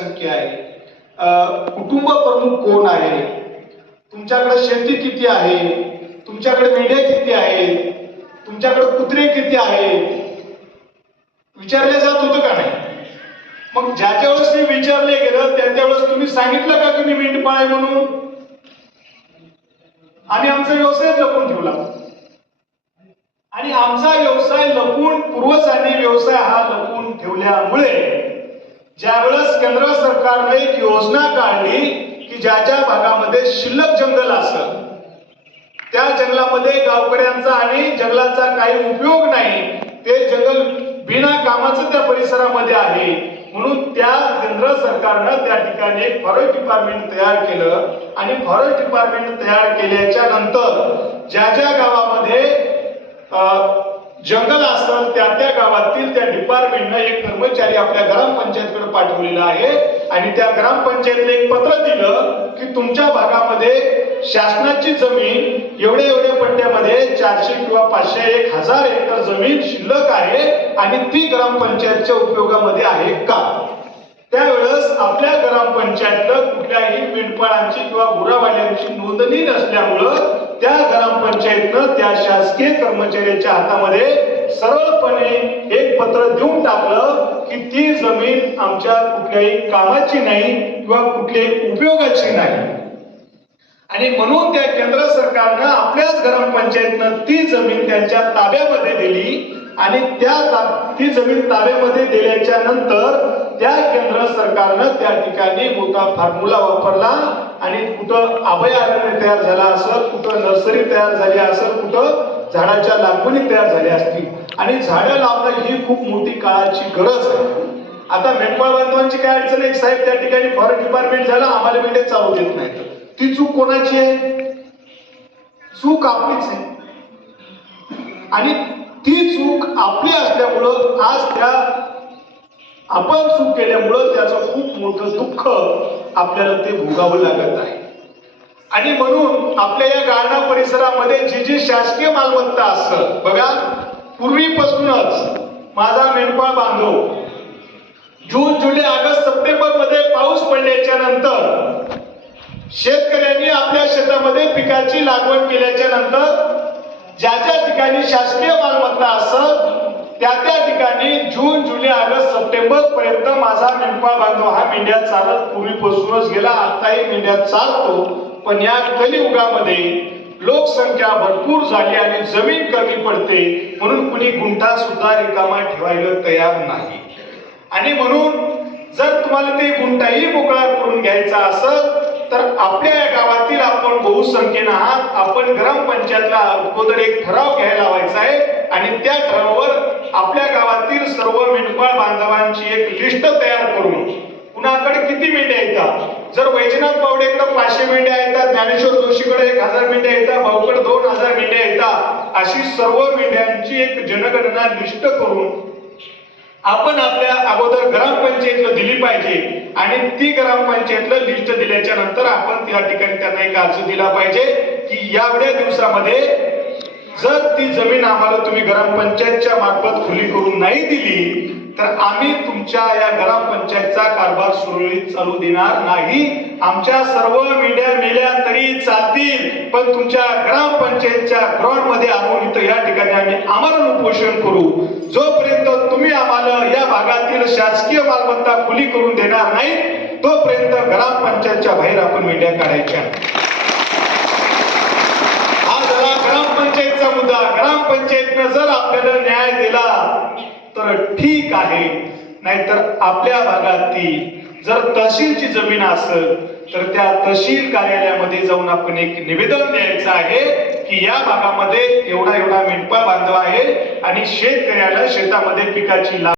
संख्या आहे. कुटुंब प्रमुख कोण आहे? तुमच्याकडे शेती किती आहे? तुमच्याकडे मेंढ्या किती आहेत तुमच्याकडे कुत्रे किती आहेत विचारले जात होतं का नाही? मग ज्या ज्या वेळेस मी विचारले गेलं त्या त्या वेळेस तुम्ही सांगितलं का की मी मेंढपाळ आहे म्हणून? आणि आमचा व्यवसाय लपून ठेवला. आणि आमचा व्यवसाय लपून पूर्वजांनी व्यवसाय हा लपून ठेवल्यामुळे ज्यावेळेस केंद्र सरकारने एक योजना काढली की ज्या ज्या भागामध्ये शिल्लक जंगल असत त्या जंगलामध्ये गावकऱ्यांचा आणि जंगलाचा काही उपयोग नाही ते जंगल बिना कामाचं त्या परिसरामध्ये आहे. म्हणून त्या केंद्र सरकारनं त्या ठिकाणी एक फॉरेस्ट डिपार्टमेंट तयार केलं आणि फॉरेस्ट डिपार्टमेंट तयार केल्याच्यानंतर ज्या ज्या गावामध्ये जंगल असेल त्या त्या गावातील त्या डिपार्टमेंटनं एक कर्मचारी आपल्या ग्रामपंचायतकडे पाठवलेला आहे. आणि त्या ग्रामपंचायतने एक पत्र दिलं की तुमच्या भागामध्ये शासनाची जमीन एवढ्या एवढ्या पट्ट्यामध्ये चारशे किंवा पाचशे एक हजार एकर जमीन शिल्लक आहे आणि ती ग्रामपंचायतच्या उपयोगामध्ये आहे का? त्यावेळेस आपल्या ग्रामपंचायतनं कुठल्याही मेंढपाळांची किंवा गुरावाल्यांची नोंदणी नसल्यामुळं त्या ग्रामपंचायतनं त्या शासकीय कर्मचाऱ्याच्या हातामध्ये सरळपणे एक पत्र देऊन टाकलं की ती जमीन आमच्या कुठल्याही कामाची नाही किंवा कुठल्याही उपयोगाची नाही. आणि म्हणून त्या केंद्र सरकारनं आपल्याच ग्रामपंचायतनं ती जमीन त्यांच्या ताब्यामध्ये दिली आणि त्या ती जमीन ताब्यामध्ये दिल्याच्या नंतर त्या केंद्र सरकारनं त्या ठिकाणी मोठा फॉर्म्युला वापरला आणि कुठं अभयारण्य तयार झाला असेल कुठं नर्सरी तयार झाली असेल कुठं झाडाच्या लागवणी तयार झाल्या असतील. आणि झाडं लावणं ही खूप मोठी काळाची गरज आहे. आता मेंढपाळ बांधवांची काय अडचण आहे? साहेब त्या ठिकाणी फॉरेस्ट डिपार्टमेंट झालं आम्हाला मेंढे चालू देत नाही ती चूक कोणाची आहे? चूक आपलीच आहे. आणि ती चूक आपली असल्यामुळं आज त्या आपण चूक केल्यामुळं त्याचं खूप मोठं दुःख आपल्याला ते भोगावं लागत आहे. आणि म्हणून आपल्या या गाळणा परिसरामध्ये जी जी शासकीय मालमत्ता असत बघा पूर्वीपासूनच माझा मेंढपाळ बांधव जून जुलै ऑगस्ट सप्टेंबरमध्ये पाऊस पडल्याच्या नंतर शेतकऱ्यांनी आपल्या शेतामध्ये पिकाची लागवड केल्याच्यानंतर ज्या ज्या ठिकाणी शासकीय मालमत्ता असत त्या त्या ठिकाणी जून जुलै ऑगस्ट सप्टेंबर पर्यंत माझा मेंढपाळ बांधव हा मेंढ्या चालत पूर्वीपासूनच गेला. आताही मेंढ्या चालतो पण या कलियुगामध्ये लोकसंख्या भरपूर झाली आणि जमीन कमी पडते म्हणून कुणी गुंठा सुद्धा रिकामा ठेवायला तयार नाही. आणि म्हणून जर तुम्हाला ते गुंठाही मोकळा करून घ्यायचा असेल तर आपल्या या गावात बहुसंख्येनं आहात. आपण ग्रामपंचायतला अगोदर एक ठराव घ्यायला लावायचा आहे आणि त्या ठरावावर आपल्या गावातील सर्व मेंढपाळ बांधवांची एक लिस्ट तयार करून कुणाकडे किती मेंढ्या येतात? जर वैजनाथ पावडेकडे पाचशे मेंढ्या येतात ज्ञानेश्वर जोशीकडे एक हजार मेंढ्या येतात भाऊकडे दोन हजार मेंढ्या येतात अशी सर्व मेंढ्यांची एक जनगणना लिस्ट करून आपण आपल्या अगोदर ग्रामपंचायतला दिली पाहिजे. आणि ती ग्रामपंचायतला लिस्ट दिल्याच्या नंतर आपण त्या ठिकाणी त्यांना एक अर्ज दिला पाहिजे की एवढ्या दिवसामध्ये जर ती जमीन आम्हाला तुम्ही ग्रामपंचायतच्या मार्फत खुली करून नाही दिली तर आम्ही तुमच्या या ग्रामपंचायतचा कारभार सुरळीत चालू देणार नाही. आमच्या सर्व मेंढ्या मेल्या तरी चालतील पण तुमच्या ग्रामपंचायतच्या ग्राउंडमध्ये आणून इथं या ठिकाणी आम्ही आमरण उपोषण करू. जोपर्यंत तुम्ही आम्हाला या भागातील शासकीय मालमत्ता खुली करून देणार नाही तोपर्यंत ग्रामपंचायतच्या बाहेर आपण मेंढ्या काढायच्या हा झाला ग्रामपंचायतचा मुद्दा. ग्रामपंचायतनं जर आपल्याला न्याय दिला तर ठीक आहे. नाहीतर आपल्या भागातील जर तहसीलची जमीन असेल तर त्या तहसील कार्यालयामध्ये जाऊन आपण एक निवेदन द्यायचं आहे की या भागामध्ये एवढा एवढा मेंढपा बांधव आहे आणि शेतकऱ्याला शेतामध्ये पिकाची लाग